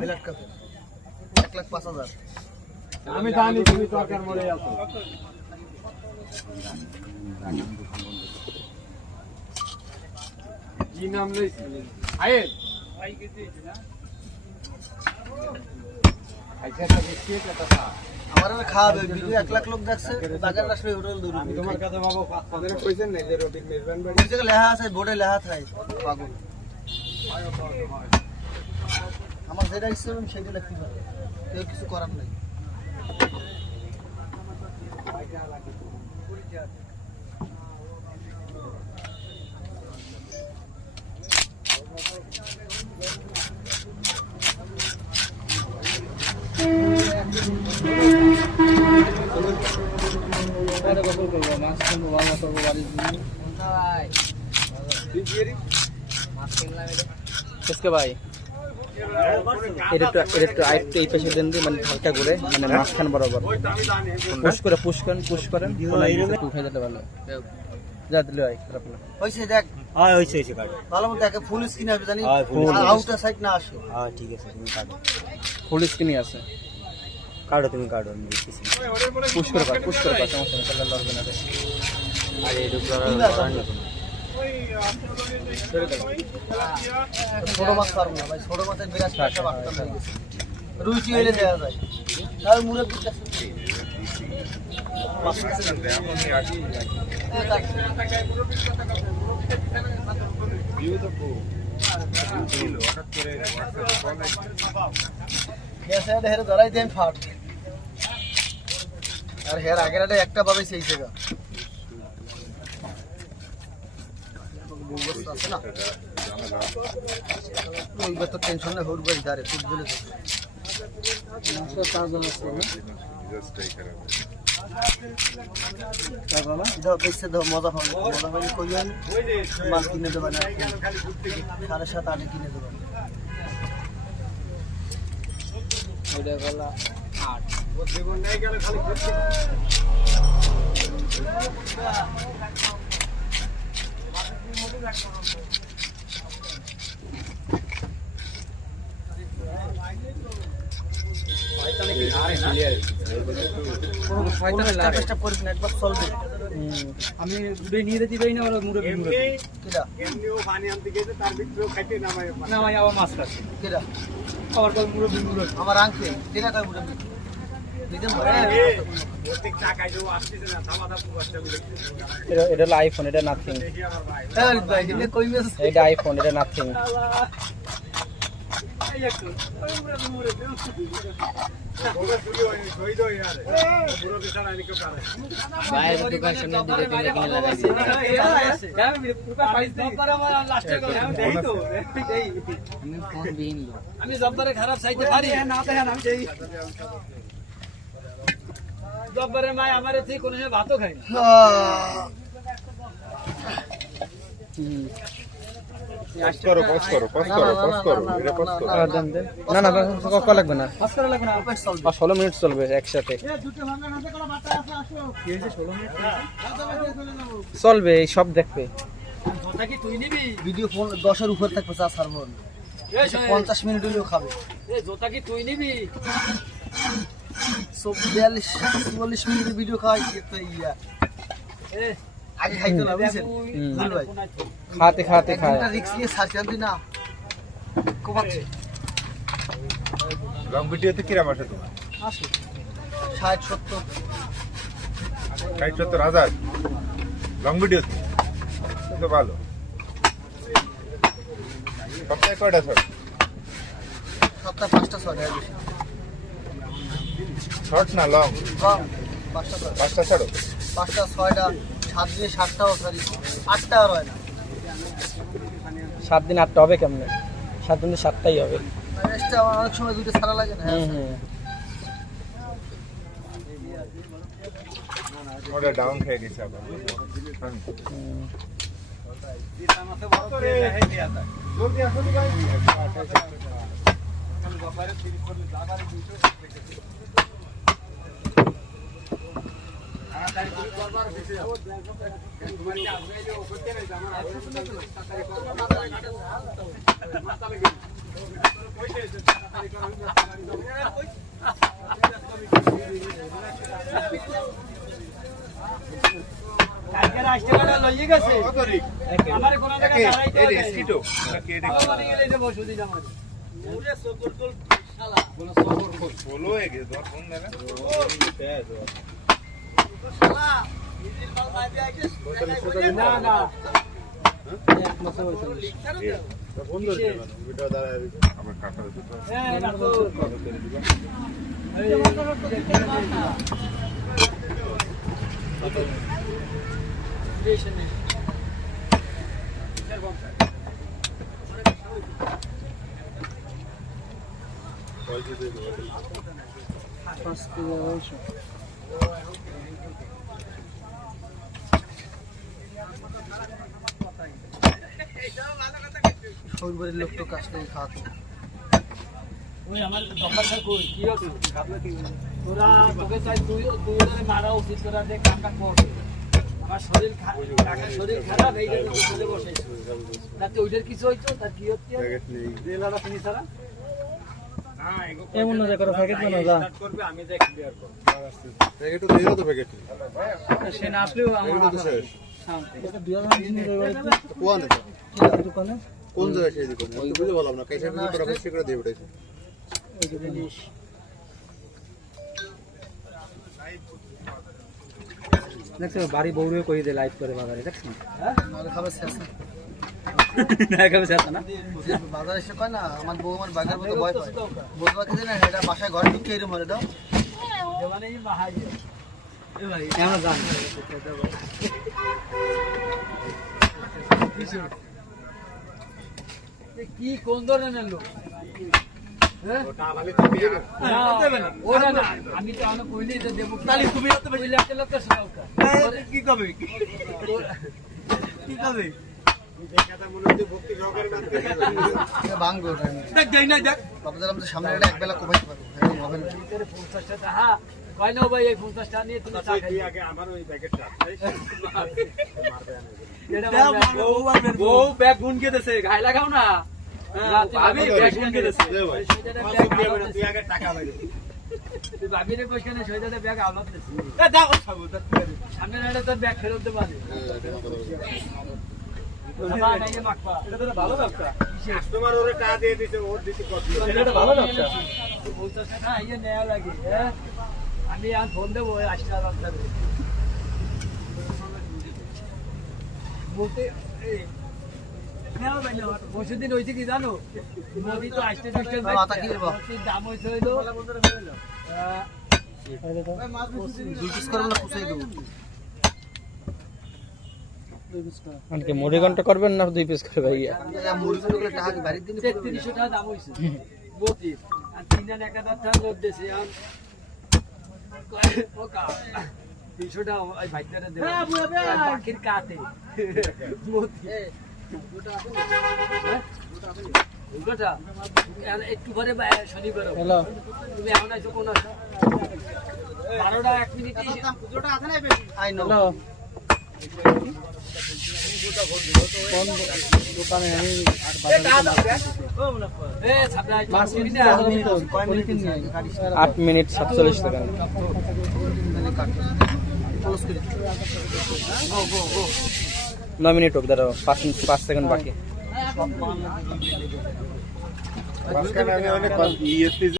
Black কাপে 1,05,000 আমি জানি তুমি সরকার মরে আছো কি নাম লইছি আয়েল ভাই কেটে না আচ্ছা তো দেখি কথা আমার খাওয়াবে ভিডিও 1 লাখ লোক দেখছে বাগান রাস্তায় হোটেল দূর তোমার কাছে বাবা 5,000 কইছেন না যে রবির মেজবান বাড়ি এই জায়গা লেখা আছে বোর্ডে লেখা থাকে পাগল আমার যেটা ইচ্ছে আমি সেটা লিখতে পারবো কেউ কিছু করার নাই किसके भाई এই পাশে দেন দি মানে হালকা করে মানে মাঝখান বরাবর পুশ করেন উঠে যেতে ভালো যা দিলে ভাই খারাপ না হইছে দেখ হ্যাঁ হইছে কাট ভালো মতো দেখে ফুল স্ক্রিন হবে জানি full আউটার সাইড না আসে হ্যাঁ ঠিক আছে তুমি কাটো ফুল স্ক্রিনই আছে কাটো তুমি কাটো আমি দেখতেছি পুশ করে সমস্যা নেই তাহলে লড়বে না আর এই রূপরা ছোট মাছ পারবো না ভাই ছোট মাছের বিরাট টাকা বাড়তে হয়ে গেছে রুচি হইলে দেওয়া যায় তাহলে মুরের দিকে ধরাই দেন ফাট আর হের আগের একটা পাবে সেই জায়গা তো টেনশন না হোক ভাই দাঁড়ে খুব বলে মজা হবে কইলেন মাছ কিনে দেবেন 7.5-8 কিনে দেবেন আমি দুটোই নিয়ে যেতে পারি না ওরা মুড়ে নামাই আবার মাছ কাছে আবার আমার আঙ্কেল টাকা মুড়ে এটা হলো আইফোন এটা নাথিং এটা আইফোন এটা নাথিং আমি জব্বারে খারাপ চাইতে পারি না জব্বারে মাই আমার থেকে কোনো সময় ভাতও খাই না লাগবে না 16 মিনিট চলবে একসাথে চলবে এই সব দেখবে ভিডিও ফোন 10-এর উপর থাকবে চা ছাড়বো 50 মিনিট হলেও খাবে জোতা কি তুই নিবি 42-44 মিনিটের ভিডিও খাওয়াই ইয়া আগে খাইতো না বুঝছেন ভাই খাতে খায় রিস্ক নিয়ে সার্চান্তি না কোপাচ্ছে লং ভিডিওতে কিরাম আসে তোমার আসো 60-70 60-70,000 লং ভিডিওতে তো ভালো সপ্তাহে কয়টা শট সপ্তাহে 5টা শট হয় বেশি শট না লং কম 5টা শট 5টা ছাড়ো 5টা 6টা 7 দিনে 7টাও সরি 8টা আর হয় না 7 দিন 8টা হবে কেমনে 7 দিনে 7টাই হবে রেস্টটা অনেক সময় দুটো ছাড়া লাগে না ওটা ডাউন খেয়ে গেছে আবার আমার কালকে রাস্তা কাটা লইয়ে গেছে কত রিক আমার কোন জায়গা দাঁড়াইতে এই হবে রেস্কিটো নাকি এটা মানে গেলে যে বসু দিন আমার বলো এ গে তোর ফোন দেনা না না আমার কাকা এই রাখো শৈবারের লোক তো কাজ করে খাওয়াতো ওই আমার দোকানদার কই কি হতো তোরা তোকে চাই তুই ওদের মারা উচিত তোরা যে কামটা করবে আমার শরীর কাকার শরীর খারাপ এই জন্য চলে বসে তাতে ওইটার কিছু হইতো তার কি হচ্ছে রেলাটা তুমি ছাড়া এমন না করো প্যাকেট বানাও যা করবে আমি যে ক্লিয়ার করব প্যাকেটও দিয়ে দাও তো প্যাকেট সে না আসলেও আমার তো শেষ এটা 2000 এর বাড়িতে কোন কি দোকানে কোন জায়গায় সেই দিকে আমি তো বুঝতে পারলাম না কাইসা কিন্তু তোরা বেশি করে দিয়ে উঠাইছে ওই দোকানে দেখছো বাড়ি বউরে কই দে লাইভ করে বাজারে দেখছো নাহলে খাবার শেষ না না কবে যাচ্ছে না বাজারে এসে কয় না আমার বউ আমার বাগের মতো ভয় পায় বলতে পারছি না এটা বাসায় ঘরে ঢুকে এরম হলে দাও মানে এই বাহাই আমরা জানি কি কোন ধরনের লোক হ্যাঁ ওটা না আমি তো আমার কইলেই তো দেবো তাহলে তুমি তো বেশি লাগতে লাগতে শোনাও কি কবে কি কবে ভাঙবে ওটা দেখ যাই না দেখ বাবাদের আমাদের সামনে এটা একবেলা কোপাইতে পারবো এরকম হবে না ভিতরে 50 টাকা হ্যাঁ কয় না ভাই এই 50 টাকা নিয়ে তুমি চা খাই আগে আমার ওই প্যাকেটটা বউ ব্যাগ গুন কে দেছে গায় লাগাও না ভাবি ব্যাগ গুন কে দেছে তুই আগে টাকা বাইরে তুই ভাবিরে কইছ না সৈদাতে ব্যাগ আওলাত দিছিস সামনে নাড়ে তোর ব্যাগ ফেরত দে পারে বাবা নাইয়ে মাখবা এটা তো ভালো ব্যবসা কাস্টমার ওরে টাকা দিয়ে দিছে ওর দিতে কত এটা ভালো ব্যবসা 50 টাকা আইয়ে নেয়া লাগে হ্যাঁ আমি আর ফোন দেবো আসতে আর বলতে পরশুদিন হয়েছে কি জানো নদী তো আসতে মাথা কি রে বাবা? দাম হয়েছে হইলো দুই পিস করবো না পুষাই দেবো মানে মুড়ি ঘন্টা করবেন না 2 পিস করে ভাইয়া মুড়ি ফুটো করে টাকা কি বাড়ির দিন 3300 টাকা দাম হয়েছে বতিস আর 3,000 টাকা লোড দিয়েছে আর ও কা 300 টাকা ওই ভাইটারে দেব বাকির কাতে মতি গোটা একটু পরে শনিবার হ্যালো তুমি এখন আছো কোন আছো 12টা 1 মিনিট পুজোটা আছে না বেশি আই নো হ্যালো কোন দোকানে আমি এ ছাপড়া 5 মিনিট কয় মিনিট নিয়ে 8 মিনিট 47 সেকেন্ড ক্লোজ করে 9 মিনিট হোক দাঁড়াও 5 সেকেন্ড বাকি মাঝখানে আমি অনেক ইয়ে